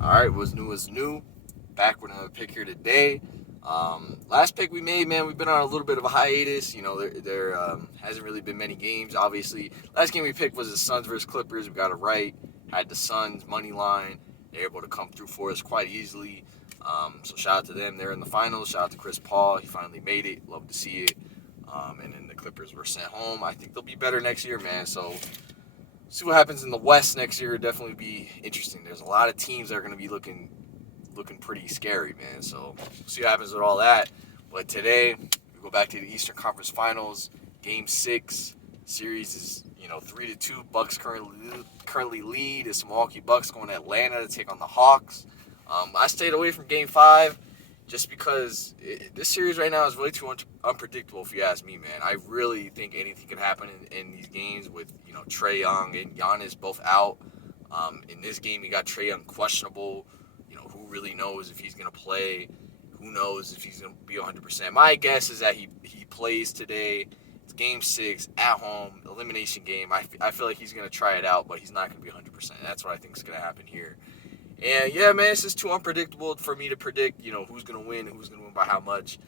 All right, what's new is new. Back with another pick here today. Last pick we made, man, we've been on a little bit of a hiatus. There hasn't really been many games. Obviously, last game we picked was the Suns versus Clippers. We got it right. Had the Suns money line. They're able to come through for us quite easily. So shout out to them. They're in the finals. Shout out to Chris Paul. He finally made it. Love to see it. And then the Clippers were sent home. I think they'll be better next year, man. So see what happens in the West next year. It'll definitely be interesting. There's a lot of teams that are going to be looking pretty scary, man. So we'll see what happens with all that. But today we go back to the Eastern Conference Finals, Game 6. Series is 3-2. Bucks currently lead. It's Milwaukee Bucks going to Atlanta to take on the Hawks. I stayed away from Game 5 just because this series right now is way too unpredictable, if you ask me, man. I really think anything could happen in these games with Trae Young and Giannis both out. In this game, you got Trae Young questionable. Who really knows if he's going to play? Who knows if he's going to be 100%? My guess is that he plays today. It's Game 6 at home, elimination game. I feel like he's going to try it out, but he's not going to be 100%. That's what I think is going to happen here. And yeah, man, it's just too unpredictable for me to predict, who's going to win and who's going to win by how much.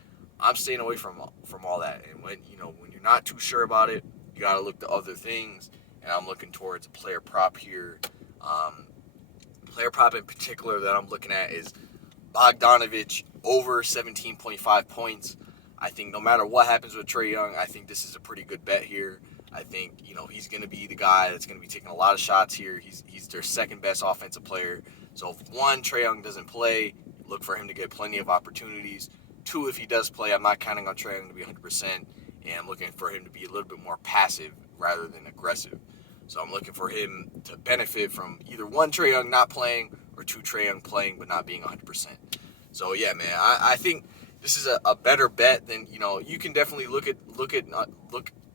I'm staying away from all that. And when you're not too sure about it, you got to look to other things. And I'm looking towards a player prop here. Player prop in particular that I'm looking at is Bogdanovic over 17.5 points. I think no matter what happens with Trae Young, I think this is a pretty good bet here. I think he's going to be the guy that's going to be taking a lot of shots here. He's their second best offensive player. So if one, Trae Young doesn't play, look for him to get plenty of opportunities. Two, if he does play, I'm not counting on Trae Young to be 100%, and I'm looking for him to be a little bit more passive rather than aggressive. So I'm looking for him to benefit from either one, Trae Young not playing, or two, Trae Young playing but not being 100%. So yeah, man, I think this is a better bet than you can definitely look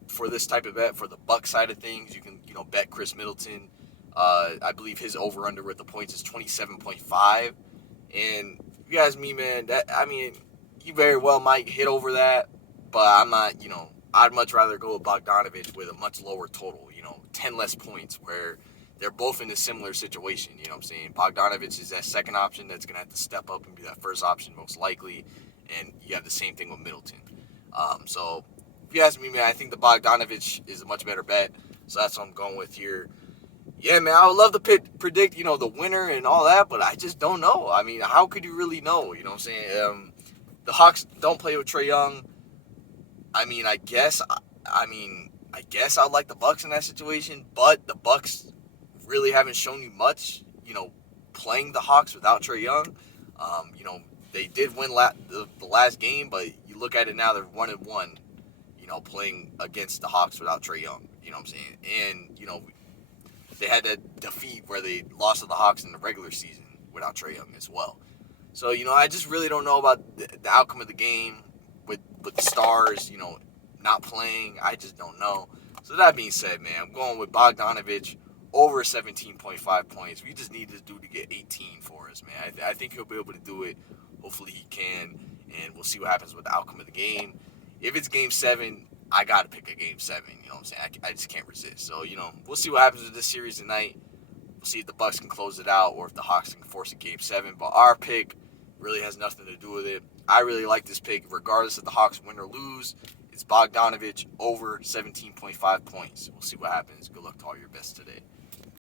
for this type of bet for the Buck side of things. You can bet Chris Middleton. I believe his over under with the points is 27.5, and if you ask me, man, he very well might hit over that, but I'm not. I'd much rather go with Bogdanovic with a much lower total. 10 less points where they're both in a similar situation. You know what I'm saying? Bogdanovic is that second option that's going to have to step up and be that first option most likely. And you have the same thing with Middleton. So if you ask me, man, I think the Bogdanovic is a much better bet. So that's what I'm going with here. Yeah, man, I would love to predict, the winner and all that, but I just don't know. I mean, how could you really know? You know what I'm saying? The Hawks don't play with Trae Young. I guess I'd like the Bucks in that situation, but the Bucks really haven't shown you much, playing the Hawks without Trae Young. They did win the last game, but you look at it now, they're 1-1, playing against the Hawks without Trae Young. You know what I'm saying? And, they had that defeat where they lost to the Hawks in the regular season without Trae Young as well. So, I just really don't know about the outcome of the game with the stars, not playing. I just don't know. So that being said, man, I'm going with Bogdanovic over 17.5 points. We just need this dude to get 18 for us, man. I think he'll be able to do it. Hopefully he can, and we'll see what happens with the outcome of the game. If it's Game 7, I got to pick a Game 7. You know what I'm saying? I just can't resist. So, we'll see what happens with this series tonight. We'll see if the Bucks can close it out or if the Hawks can force a Game 7. But our pick really has nothing to do with it. I really like this pick regardless if the Hawks win or lose. It's Bogdanovic over 17.5 points. We'll see what happens. Good luck to all your bets today.